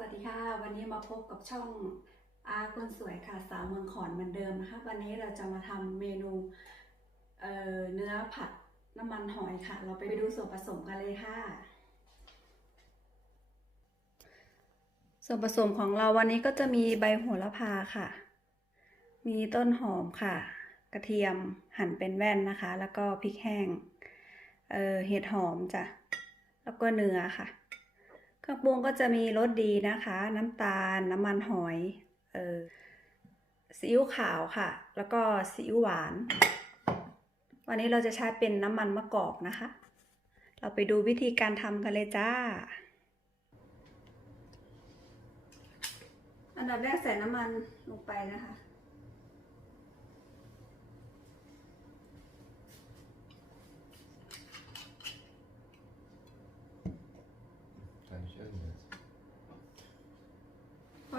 วัสดีค่ะ วันนี้มาพบกับช่องอาคนสวยค่ะสาวเมืองขอนเหมือนเดิมนะคะวันนี้เราจะมาทำเมนูเเนื้อผัดน้ำมันหอยค่ะ เราไปดูส่วนผสมกันเลยค่ะ ส่วนผสมของเราวันนี้ก็จะมีใบโหระพาค่ะ มีต้นหอมค่ะ กระเทียมหั่นเป็นแว่นนะคะ แล้วก็พริกแห้งเเห็ดหอมจ้ะแล้วก็เนื้อค่ะ รื่องปรุงก็จะมีรสดีนะคะ น้ำตาล น้ำมันหอยเออซีอิ๊วขาวค่ะ แล้วก็ซีอิ๊วหวาน วันนี้เราจะใช้เป็นน้ำมันมะกอกนะคะ เราไปดูวิธีการทำกันเลยจ้า อันดับแรกใส่น้ำมันลงไปนะคะ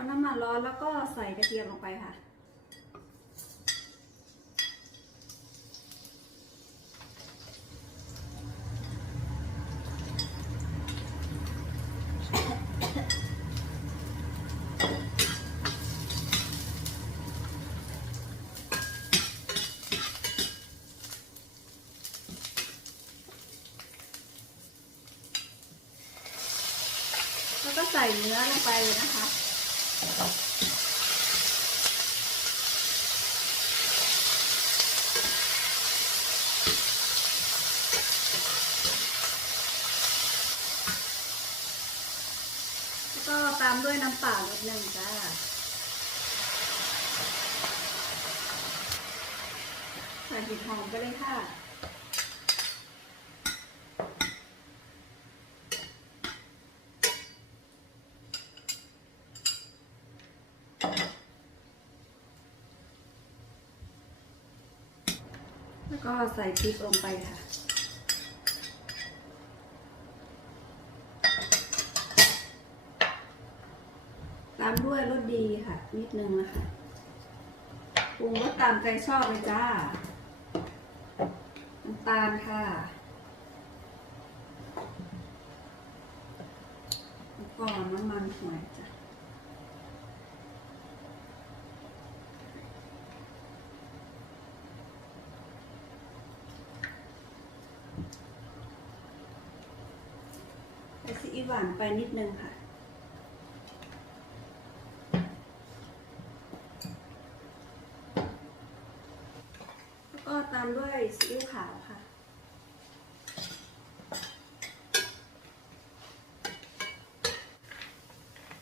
อน้ำมันร้อนแล้วก็ใส่กระเทียมลงไปค่ะ แล้วก็ใส่เนื้อลงไปเลยนะคะ ก็ตามด้วยน้ำเปล่านิดนึงจ้าใส่ผิดหอมไปเลยค่ะ ก็ใส่พริกลงไปค่ะ ตามด้วยรสดีค่ะ นิดนึงนะคะปรุงรสตามใจชอบเลยจ้าน้ำตาลค่ะแล้วก็น้ำมันหอยจ้ะ ซีอิ๊วหวานไปนิดนึงค่ะ แล้วก็ตามด้วยซีอิ๊วขาวค่ะ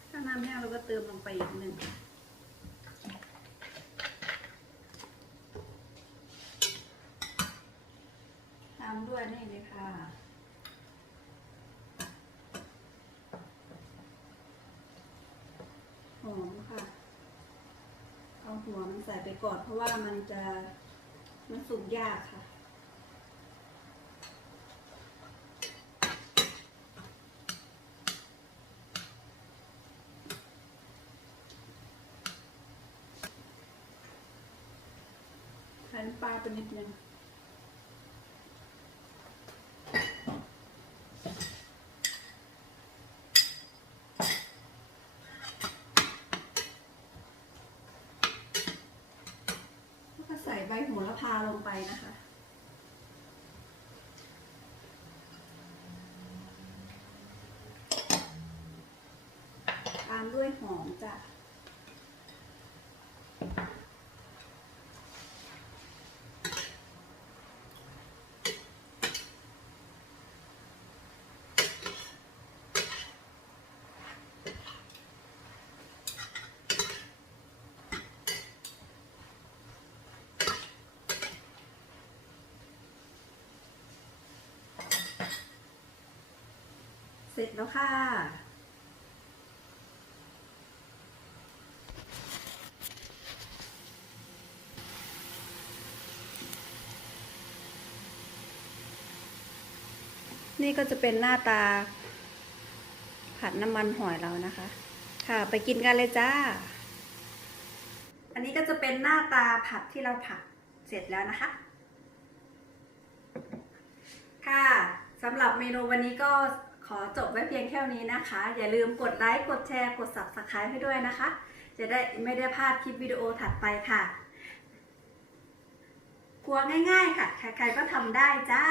ถ้าน้ำแห้งเราก็เติมลงไปอีกหนึ่งค่ะตามด้วยนี่เลยค่ะ หอมค่ะ เอา หัวมันใส่ไปก่อนเพราะว่ามันจะมันสุกยากค่ะ หั่นปลาไปนิดนึง ใส่ใบโหระพาลงไปนะคะ ตามด้วยหอมจ้ะ ร็จแล้วค่ะนี่ก็จะเป็นหน้าตา ผัดน้ำมันหอยเรานะคะ ค่ะไปกินกันเลยจ้า อันนี้ก็จะเป็นหน้าตาผัดที่เราผัดเสร็จแล้วนะคะ ค่ะสำหรับเมนูวันนี้ก็ ขอจบไว้เพียงแค่นี้นะคะ อย่าลืมกดไลค์กดแชร์กด subscribe ให้ด้วยนะคะ จะได้ไม่ได้พลาดคลิปวิดีโอถัดไปค่ะครัวง่าย ๆ ค่ะ ใครๆก็ทำได้จ้า